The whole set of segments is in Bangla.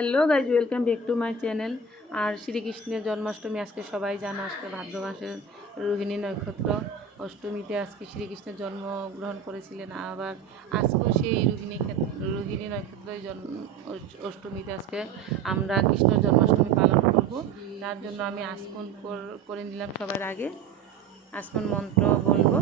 Hello guys, welcome back to my channel. আর শ্রীকৃষ্ণের জন্মাষ্টমী আজকে সবাই জানো, আজকে ভাদ্র মাসের রোহিণী নক্ষত্র অষ্টমীতে আজকে শ্রীকৃষ্ণের জন্মগ্রহণ করেছিলেন। আবার আজকেও সেই রোহিণী নক্ষত্রের অষ্টমীতে আজকে আমরা কৃষ্ণ জন্মাষ্টমী পালন করব। তার জন্য আমি আসমন করে নিলাম। সবার আগে আসমন মন্ত্র বলবো।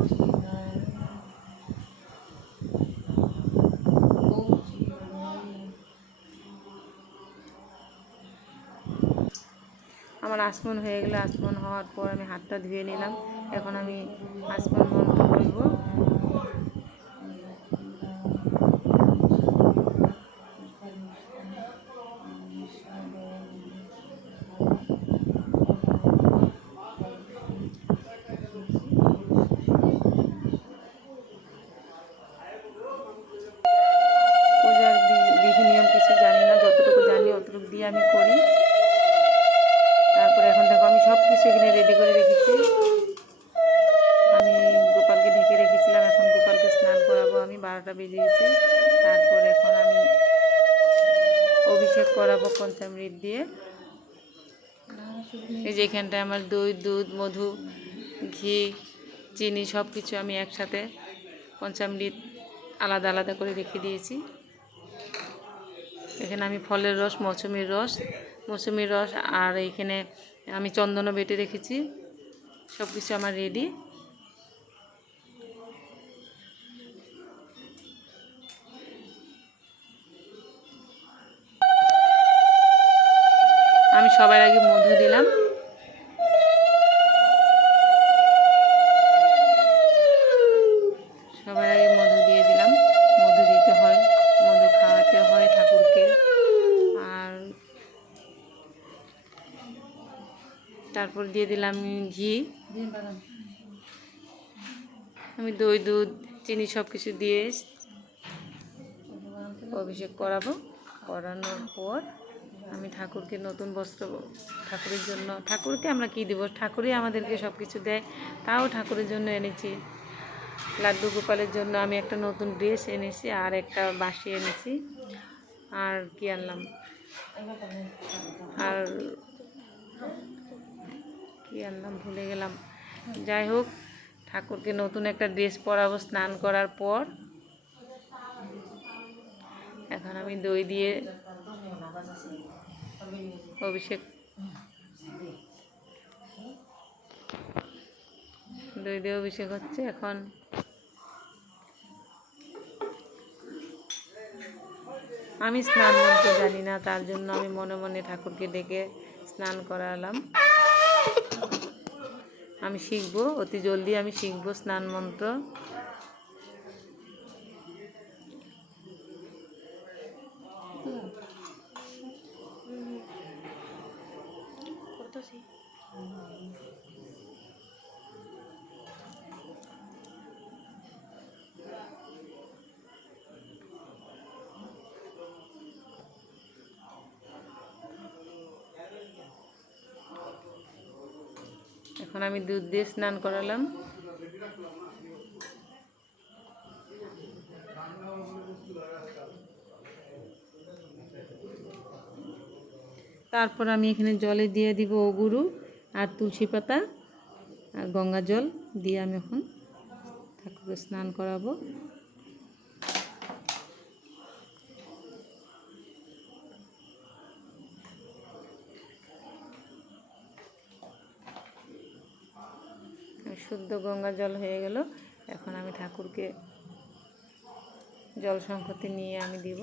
আমার আসমন হয়ে গেলে, আসমন হওয়ার পর আমি হাতটা ধুয়ে নিলাম। এখন আমি আসমন মন্ত্র বলবো। পূজার বিধি নিয়ম কিছু জানি না, যতটুকু জানি অতটুকু দিয়ে আমি করি। তারপরে এখন দেখো আমি সব কিছু এখানে রেডি করে রেখেছি। আমি গোপালকে ঢেকে রেখেছিলাম, এখন গোপালকে স্নান করাবো আমি। 12টা বেজে গেছে। তারপরে এখন আমি অভিষেক করাবো পঞ্চামৃত দিয়ে। এই যে এখানটায় আমার দই, দুধ, মধু, ঘি, চিনি সব কিছু আমি একসাথে পঞ্চামৃত আলাদা আলাদা করে রেখে দিয়েছি। এখানে আমি ফলের রস, মৌসুমির রস আর এইখানে আমি চন্দনও বেটে রেখেছি। সব কিছু আমার রেডি। আমি সবার আগে মধু দিলাম। সবার আগে মধু দিয়ে দিলাম। মধু দিতে হয়, মধু খাওয়াতে হয় ঠাকুরকে। আর তারপর দিয়ে দিলাম ঘি। আমি দই, দুধ, চিনি সব কিছু দিয়ে অভিষেক করাবো। করানোর পর আমি ঠাকুরকে নতুন বস্ত্র, ঠাকুরের জন্য, ঠাকুরকে আমরা কী দেবো, ঠাকুরই আমাদেরকে সব কিছু দেয়। তাও ঠাকুরের জন্য এনেছি। লাড্ডু গোপালের জন্য আমি একটা নতুন ড্রেস এনেছি, আর একটা বাঁশি এনেছি। আর কি আনলাম, আর কি আনলাম ভুলে গেলাম। যাই হোক, ঠাকুরকে নতুন একটা ড্রেস পরাবো স্নান করার পর। এখন আমি দই দিয়ে অভিষেক, দই দিয়ে অভিষেক হচ্ছে। এখন আমি স্নান মন্ত্র জানি না, তার জন্য আমি মনে মনে ঠাকুরকে ডেকে স্নান করালাম। আমি শিখবো, অতি জলদি আমি শিখবো স্নান মন্ত্র। এখন আমি দুধ দিয়ে স্নান করালাম। তারপর আমি এখানে জলে দিয়ে দিব অগুরু আর তুলসী পাতা আর গঙ্গা জল দিয়ে আমি এখন ঠাকুরকে স্নান করাবো। শুদ্ধ গঙ্গা জল হয়ে গেল। এখন আমি ঠাকুরকে জল সংকটে নিয়ে আমি দিব।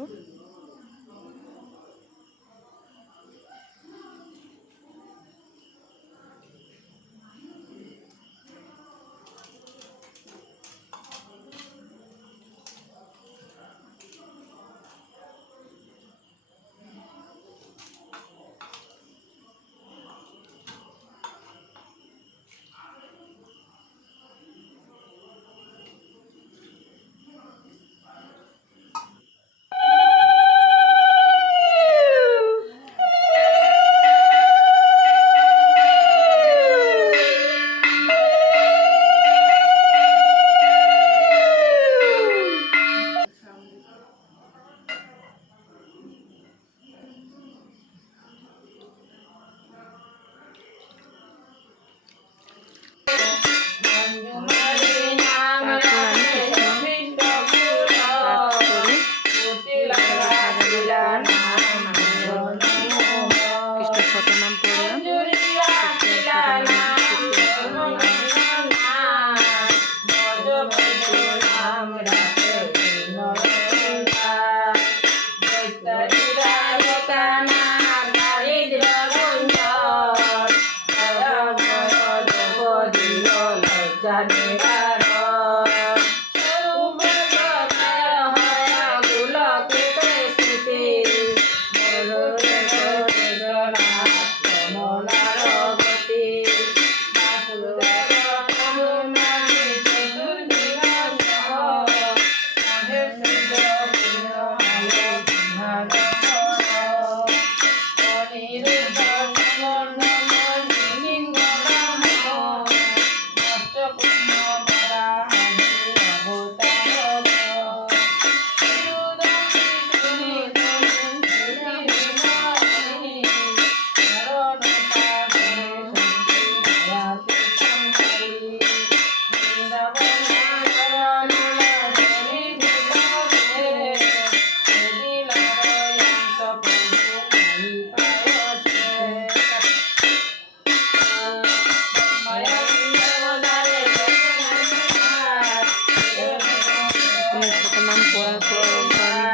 নাম পড়ার পর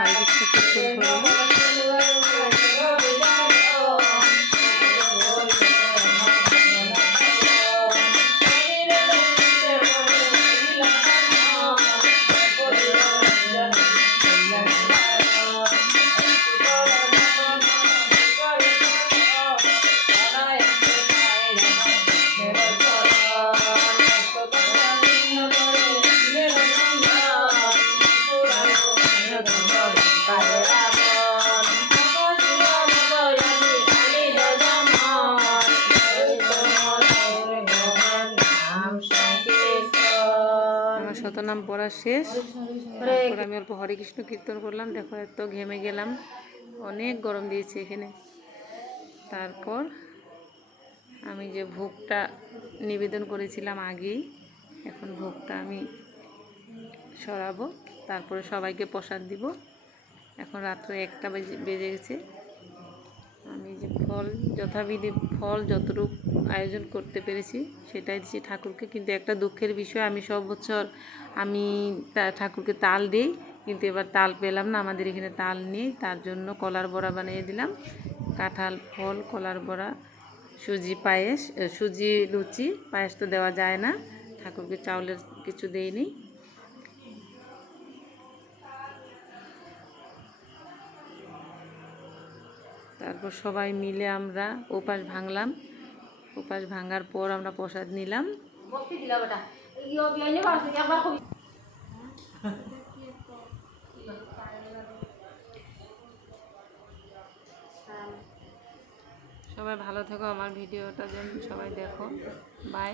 আমি হরে কৃষ্ণ কীর্তন করবো। শতনাম পড়া শেষ, তারপর আমি অল্প হরে কৃষ্ণ কীর্তন করলাম। দেখো এত ঘেমে গেলাম, অনেক গরম দিয়েছে এখানে। তারপর আমি যে ভোগটা নিবেদন করেছিলাম আগেই, এখন ভোগটা আমি সরাবো, তারপরে সবাইকে প্রসাদ দিব। এখন রাত্রে 1টা বেজে গেছে। আমি যে ফল যথাবিধি ফল যতটুকু আয়োজন করতে পেরেছি সেটাই দিচ্ছি ঠাকুরকে। কিন্তু একটা দুঃখের বিষয়, আমি সব বছর আমি ঠাকুরকে তাল দিই, কিন্তু এবার তাল পেলাম না, আমাদের এখানে তাল নেই। তার জন্য কলার বড়া বানিয়ে দিলাম, কাঁঠাল ফল, কলার বড়া, সুজি পায়েস, সুজি লুচি। পায়েস তো দেওয়া যায় না, ঠাকুরকে চাউলের কিছু দেইনি। তারপর সবাই মিলে আমরা উপাস ভাঙলাম। উপাস ভাঙার পর আমরা প্রসাদ নিলাম। সবাই ভালো থেকো, আমার ভিডিওটা যেন সবাই দেখো। বাই।